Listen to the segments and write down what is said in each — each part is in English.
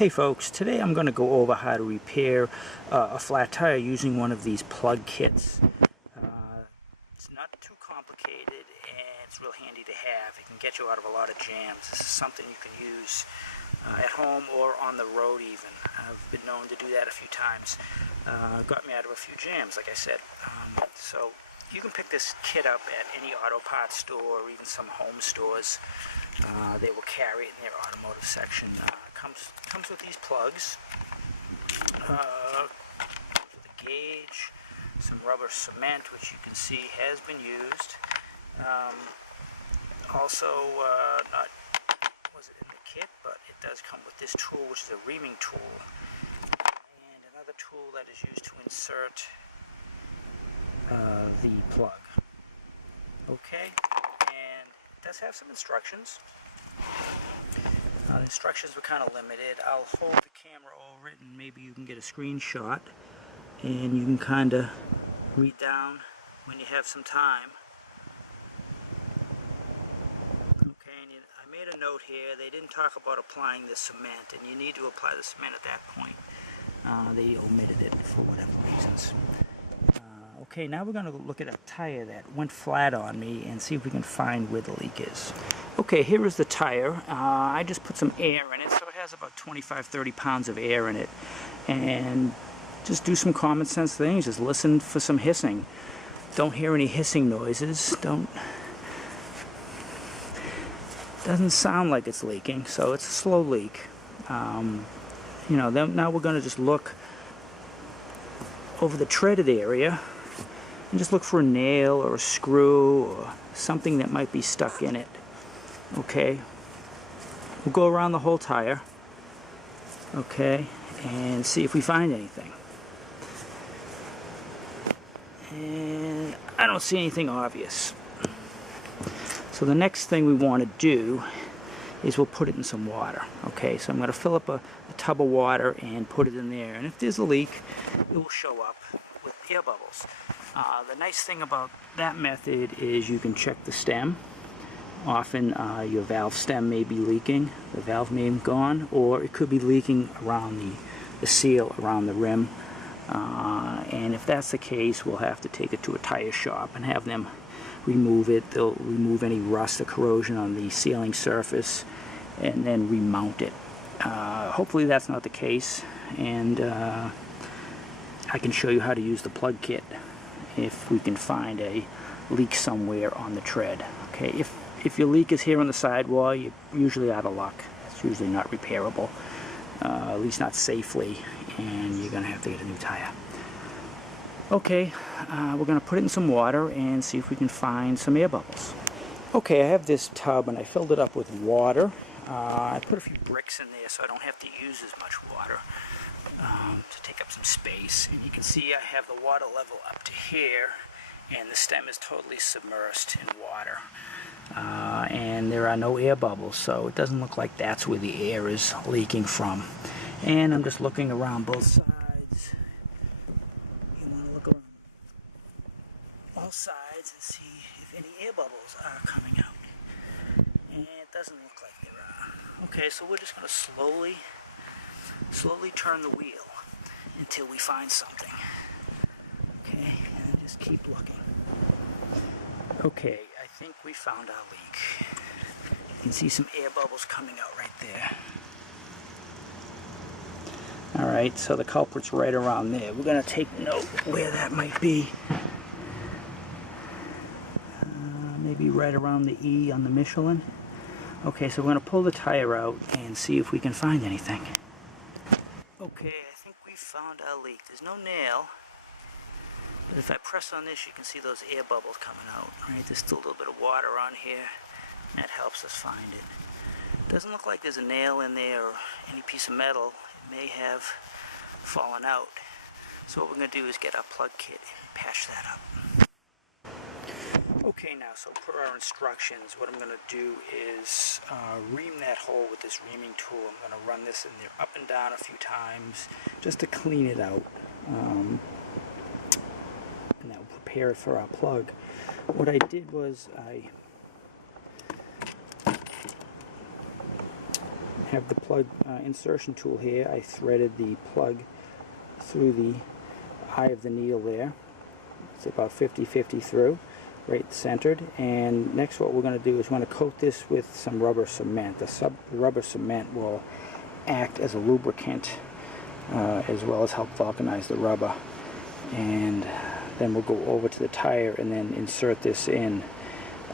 Hey folks, today I'm going to go over how to repair a flat tire using one of these plug kits. It's not too complicated and it's real handy to have. It can get you out of a lot of jams. This is something you can use at home or on the road even. I've been known to do that a few times. Got me out of a few jams, like I said. So you can pick this kit up at any auto parts store or even some home stores. They will carry it in their automotive section. Comes with these plugs, with a gauge, some rubber cement, which you can see has been used. Also, not was it in the kit, but it does come with this tool, which is a reaming tool, and another tool that is used to insert the plug. Okay, and it does have some instructions. The instructions were kind of limited. I'll hold the camera over it and maybe you can get a screenshot and you can kind of read down when you have some time. Okay, and I made a note here. They didn't talk about applying the cement, and you need to apply the cement at that point. They omitted it for whatever reasons. Okay, now we're going to look at a tire that went flat on me and see if we can find where the leak is. Okay, here is the tire. I just put some air in it, so it has about 25-30 pounds of air in it. And just do some common sense things. Just listen for some hissing. Don't hear any hissing noises. Doesn't sound like it's leaking, so it's a slow leak. Now we're going to just look over the treaded area and just look for a nail or a screw or something that might be stuck in it. Okay, we'll go around the whole tire, okay, and see if we find anything. And I don't see anything obvious. So the next thing we want to do is we'll put it in some water. Okay, so I'm going to fill up a tub of water and put it in there, and if there's a leak, it will show up with air bubbles. The nice thing about that method is you can check the stem. Often your valve stem may be leaking, the valve may have gone, or it could be leaking around the seal around the rim. And if that's the case, we'll have to take it to a tire shop and have them remove it. They'll remove any rust or corrosion on the sealing surface and then remount it. Hopefully that's not the case, and I can show you how to use the plug kit if we can find a leak somewhere on the tread. Okay, if your leak is here on the sidewall, you're usually out of luck. It's usually not repairable, at least not safely, and you're going to have to get a new tire. Okay, we're going to put it in some water and see if we can find some air bubbles. Okay, I have this tub and I filled it up with water. I put a few bricks in there so I don't have to use as much water to take up some space. And you can see I have the water level up to here, and the stem is totally submerged in water. And there are no air bubbles, so it doesn't look like that's where the air is leaking from. And I'm just looking around both sides. You want to look around all sides and see if any air bubbles are coming out. And it doesn't look like there are. Okay, so we're just going to slowly turn the wheel until we find something. Okay, and just keep looking. Okay, I think we found our leak. You can see some air bubbles coming out right there. Alright, so the culprit's right around there. We're going to take note where that might be. Maybe right around the E on the Michelin. Okay, so we're going to pull the tire out and see if we can find anything. Okay, I think we found our leak. There's no nail, but if I press on this, you can see those air bubbles coming out. Right, there's still a little bit of water on here, and that helps us find it. Doesn't look like there's a nail in there or any piece of metal. It may have fallen out. So what we're going to do is get our plug kit and patch that up. Okay, now, so per our instructions, what I'm going to do is ream that hole with this reaming tool. I'm going to run this in there up and down a few times just to clean it out. And that will prepare it for our plug. What I did was I have the plug insertion tool here. I threaded the plug through the eye of the needle there. It's about 50-50 through, right centered. And next what we're going to do is we're going to coat this with some rubber cement. The rubber cement will act as a lubricant as well as help vulcanize the rubber. And then we'll go over to the tire and then insert this in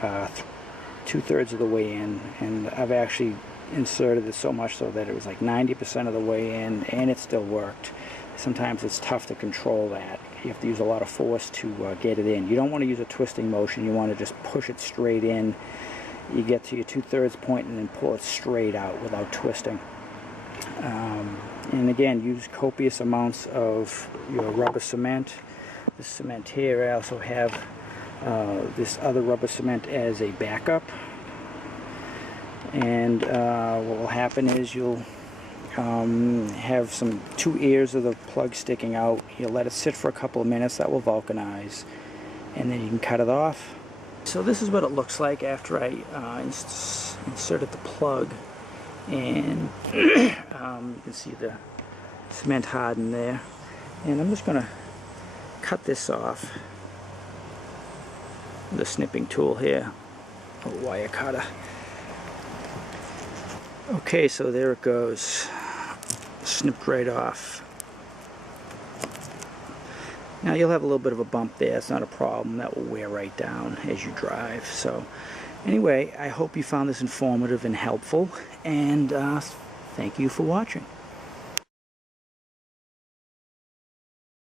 2/3 of the way in. And I've actually inserted it so much so that it was like 90% of the way in, and it still worked. Sometimes it's tough to control that. You have to use a lot of force to get it in. You don't want to use a twisting motion. You want to just push it straight in. You get to your 2/3 point and then pull it straight out without twisting. And again, use copious amounts of your rubber cement. This cement here, I also have this other rubber cement as a backup. And what will happen is you'll have two ears of the plug sticking out. You'll let it sit for a couple of minutes. That will vulcanize, and then you can cut it off. So this is what it looks like after I inserted the plug, and you can see the cement hardened there. And I'm just going to cut this off with a snipping tool here, a wire cutter. Okay, so there it goes, snipped right off. Now you'll have a little bit of a bump there. It's not a problem. That will wear right down as you drive. So anyway, I hope you found this informative and helpful, and thank you for watching.